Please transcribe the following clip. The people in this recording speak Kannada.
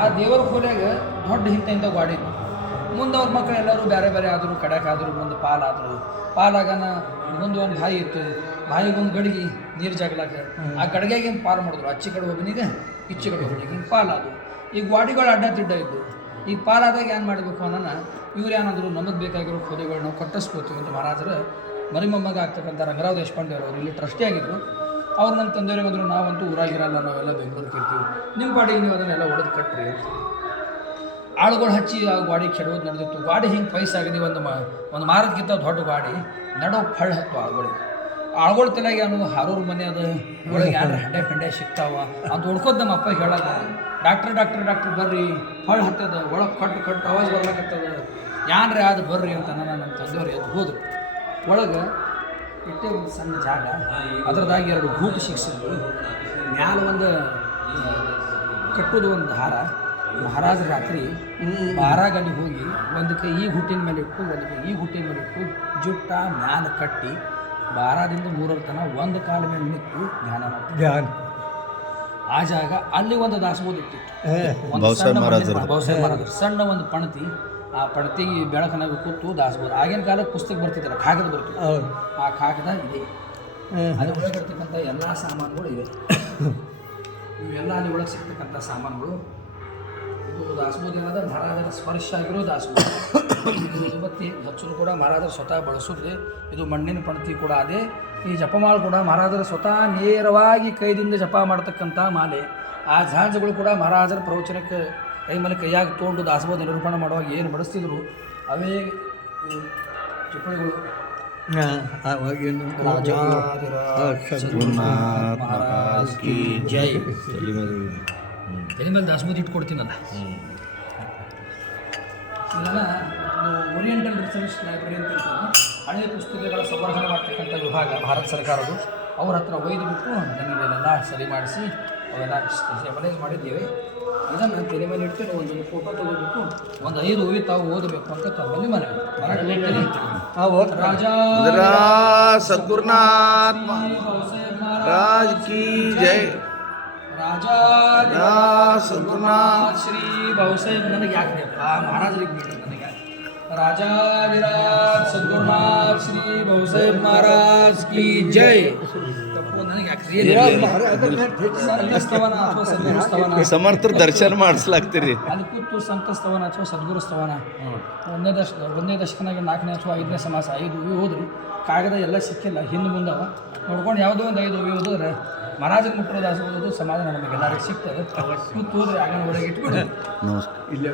ಆ ದೇವರ ಕೋಲೆಗೆ ದೊಡ್ಡ ಹಿಂತ ಇಂಥ ಗಾಡಿ ಮುಂದೆ ಅವ್ರ ಮಕ್ಕಳು ಎಲ್ಲರೂ ಬೇರೆ ಬೇರೆ ಆದರು, ಕಡ್ಯಾಕಾದ್ರು, ಮುಂದೆ ಪಾಲಾದರು. ಪಾಲಾಗನ ಮುಂದೆ ಒಂದು ಬಾಯಿ ಇತ್ತು. ಬಾಯಿಗೊಂದು ಗಡಿಗೆ, ನೀರು ಜಗಳಕ್ಕೆ ಆ ಗಡಿಗೆಗೆ ಪಾಲ್ ಮಾಡಿದ್ರು? ಅಚ್ಚಿ ಕಡೆ ಒಬ್ಬನಿಗೆ ಇಚ್ಚಿ ಕಡೆ ಒಬ್ಬನಿಗೆ ಹಿಂಗೆ ಪಾಲಾದು ಈಗ ಅಡ್ಡ ತಿಡ್ಡ ಇದ್ದು ಈಗ ಪಾಲಾದಾಗ ಏನು ಮಾಡಬೇಕು ಅನ್ನೋಣ? ಇವ್ರು ಏನಂದ್ರು ನಮಗೆ ಬೇಕಾಗಿರೋ ಕೊಲೆಗಳು ನಾವು ಕಟ್ಟಿಸ್ಕೋತೀವಿ ಅಂತ ಮಹಾರಾಜರು ಮರಿಮೊಮ್ಮಗ ಆಗ್ತಕ್ಕಂಥ ರಂಗರಾವ್ ದೇಶಪಾಂಡೆ ಅವರು ಇಲ್ಲಿ ಟ್ರಸ್ಟಿ ಆಗಿದ್ರು ಅವ್ರು ನಮ್ಮ ತಂದೆಯವ್ರಿಗೆ ಅಂದರು ನಾವಂತೂ ಊರಾಗಿರಲ್ಲ, ನಾವೆಲ್ಲ ಬೆಂಗಳೂರಿಗೆ ಇರ್ತೀವಿ ನಿಮ್ಮ ಪಾಡಿಗೆ ನೀವು ಅದನ್ನೆಲ್ಲ ಹೊಡೆದು ಕಟ್ಟ್ರಿ. ಆಳುಗಳು ಹಚ್ಚಿ ಆ ಗಾಡಿ ಕೆಡೋದು ನಡೆದಿತ್ತು. ಗಾಡಿ ಹಿಂಗೆ ಪೈಸಾಗಿದೆ ಒಂದು ಮ, ಒಂದು ಮಾರದಕ್ಕಿಂತ ದೊಡ್ಡ ಗಾಡಿ. ನಡೋ ಫಳ್ ಹತ್ತು ಆಳುಗಳಿಗೆ ಆಳುಗಳ ತಲೆಗೆ ಅವನು ಹಾರೂರು ಮನೆ ಅದು. ಒಳಗೆ ಯಾರು ಹಂಡೆ ಸಿಗ್ತಾವ ಅದು ಹೊಡ್ಕೋದು ನಮ್ಮ ಅಪ್ಪ ಹೇಳಲ್ಲ. ಡಾಕ್ಟ್ರ್ ಡಾಕ್ಟ್ರ್ ಡಾಕ್ಟ್ರ್ ಬರ್ರಿ. ಫಳ್ ಹತ್ತದ. ಒಳಗೆ ಕಟ್ಟು ಕಟ್ಟು ಅವಾಜ್ ಬರ್ಲಾಕತ್ತದ. ಯಾನ್ರಿ ಅದು ಬರ್ರಿ ಅಂತ ನಾನು ನಮ್ಮ ತಂದೆಯವ್ರು ಎದ್ದು ಹೋದ್ರು. ಒಳಗೆ ಇಟ್ಟೆ ಒಂದು ಸಣ್ಣ ಜಾಗ. ಅದರದಾಗಿ ಎರಡು ಭೂತ ಶಿಕ್ಷಕರು ಮ್ಯಾಲ ಒಂದು ಕಟ್ಟೋದು ಒಂದು ಹಾರ ಮಹಾರಾಜ ರಾತ್ರಿ ಹಾರಾಗಲ್ಲಿ ಹೋಗಿ ಒಂದು ಕೈ ಈ ಹುಟ್ಟಿನ ಮೇಲೆ ಇಟ್ಟು ಒಂದು ಕೈ ಈ ಹುಟ್ಟಿನ ಮೇಲೆ ಇಟ್ಟು ಜುಟ್ಟ ಮ್ಯಾಲ ಕಟ್ಟಿ ಬಾರಾದಿಂದ ಮೂರರ ತನ ಒಂದು ಕಾಲ ಮೇಲೆ ನಿಂತು ಧ್ಯಾನ ಮಾಡ್ತಾರೆ. ಧ್ಯಾನ. ಆ ಜಾಗ ಅಲ್ಲಿ ಒಂದು ದಾಸಬೋಧ ಇಟ್ಟಿತ್ತು ಮಹಾರಾಜರು. ಸಣ್ಣ ಒಂದು ಪಣತಿ ಆ ಪಡ್ತಿಗೆ ಬೆಳಕನಾಗ ಕೂತು ದಾಸ್ಬೋದು. ಆಗಿನ ಕಾಲಕ್ಕೆ ಪುಸ್ತಕ ಬರ್ತಿದ್ರು ಕಾಗದ ಬರ್ತಿತ್ತು. ಹೌದು. ಆ ಕಾಗದ ಇದೆ. ಅದು ಅದ್ರ ಒಳಗೆ ಇರ್ತಕ್ಕಂಥ ಎಲ್ಲ ಸಾಮಾನುಗಳು ಇವೆ. ಇವೆಲ್ಲ ಅಲ್ಲಿ ಒಳಗೆ ಸಿಗ್ತಕ್ಕಂಥ ಸಾಮಾನುಗಳು. ಇದು ದಾಸಬೋಧ ಏನಾದ್ರೆ ಮಹಾರಾಜರ ಸ್ಪರ್ಶ ಆಗಿರೋ ದಾಸ್ಬೋದು. ಇವತ್ತಿ ಹಚ್ಚಲು ಕೂಡ ಮಹಾರಾಜರು ಸ್ವತಃ ಬಳಸುತ್ತೆ ಇದು ಮಣ್ಣಿನ ಪಣತಿ ಕೂಡ ಅದೇ. ಈ ಜಪಮಾಲ ಕೂಡ ಮಹಾರಾಜರು ಸ್ವತಃ ನೇರವಾಗಿ ಕೈದಿಂದ ಜಪ ಮಾಡ್ತಕ್ಕಂಥ ಮಾಲೆ. ಆ ಜಹಾಜಗಳು ಕೂಡ ಮಹಾರಾಜರ ಪ್ರವಚನಕ್ಕೆ ಕೈ ಮೇಲೆ ಕೈಯಾಗ ತೊಗೊಂಡು ದಾಸಬೋಧ ನಿರೂಪಣೆ ಮಾಡುವಾಗ ಏನು ಬಳಸ್ತಿದ್ರು ಅವೇ ಚಿಪ್ಪಣಿಗಳು ಟಿಪ್ಪಣಿಗಳು. ಜೈ. ತಲೆ ಮೇಲೆ ದಾಸಬೋಧಿ ಇಟ್ಕೊಡ್ತೀನಲ್ಲ. ಓರಿಯೆಂಟಲ್ ರಿಸರ್ಚ್ ಲೈಬ್ರರಿ ಅಂತ ಹಳೆಯ ಪುಸ್ತಕಗಳ ಸಂವರ್ಧನೆ ಮಾಡ್ತಕ್ಕಂಥ ವಿಭಾಗ ಭಾರತ ಸರ್ಕಾರದ್ದು. ಅವ್ರ ಹತ್ರ ಒಯ್ದು ಬಿಟ್ಟು ನನಗೆ ಸರಿ ಮಾಡಿಸಿ ಅವೆಲ್ಲ ರೆಮನೈಸ್ ಮಾಡಿದ್ದೇವೆ ಇದನ್ನು ತಲೆ ಮೇಲೆ ಇಟ್ಟು ನಾವು ಒಂದೊಂದು ಫೋಟೋ ತಗೋಬೇಕು ಒಂದು ಐದು ಓವಿ ತಾವು ಓದಬೇಕು ಅಂತ ತಮ್ಮಲ್ಲಿ ಮನವಿ ಮರಾಠಿ ಓದ್ತೀನಿ ಹಾ ಓದ್ ರಾಜ ಸದ್ಗುರುನಾಥ್ ರಾಜ್ ಕಿ ಜೈ ರಾಜಾ ಸದ್ಗುರುನಾಥ್ ಶ್ರೀ ಬಹುಸಾಹೇಬ್ ನನಗೆ ಯಾಕೆ ಆ ಮಹಾರಾಜರಿಗೆ ಬಿಡಿ ನನಗೆ ಯಾಕೆ ರಾಜಾಧಿರಾಜ್ ಸದ್ಗುರುನಾಥ್ ಶ್ರೀ ಬಹುಸಾಹೇಬ್ ಮಹಾರಾಜ್ ಕಿ ಜೈ ಸಮರ್ಥರ ದರ್ಶನ ಮಾಡಿಸ್ಲಾಗ್ತೀರಿ. ಅಲ್ಲಿ ಕೂತು ಸಂತಸ್ತವನ ಅಥವಾ ಸದ್ಗುರು ಸ್ತವನ ಒಂದನೇ ದಶ ಒಂದನೇ ದಶಕನಾಗ ನಾಲ್ಕನೇ ಅಥವಾ ಐದನೇ ಸಮಾಸ ಐದು ಇವು ಹೋದ್ರಿ ಕಾಗದ ಎಲ್ಲ ಸಿಕ್ಕಿಲ್ಲ ಹಿಂದೆ ಮುಂದವ. ನೋಡ್ಕೊಂಡು ಯಾವುದೋ ಒಂದು ಐದು ಇವು ಹೋದ್ರೆ ಮಹಾರಾಜನ ಮುಟ್ಟರು ದಾಸ ಓದೋದು ಸಮಾಧಾನ ನಮಗೆ ಎಲ್ಲರಿಗೂ ಸಿಗ್ತದೆ. ಕೂತು ಹೋದ್ರೆ ಆಗನ ಒಳಗೆ ಇಟ್ಬಿಟ್ಟು ನಮಸ್ಕಾರ. ಇಲ್ಲೇ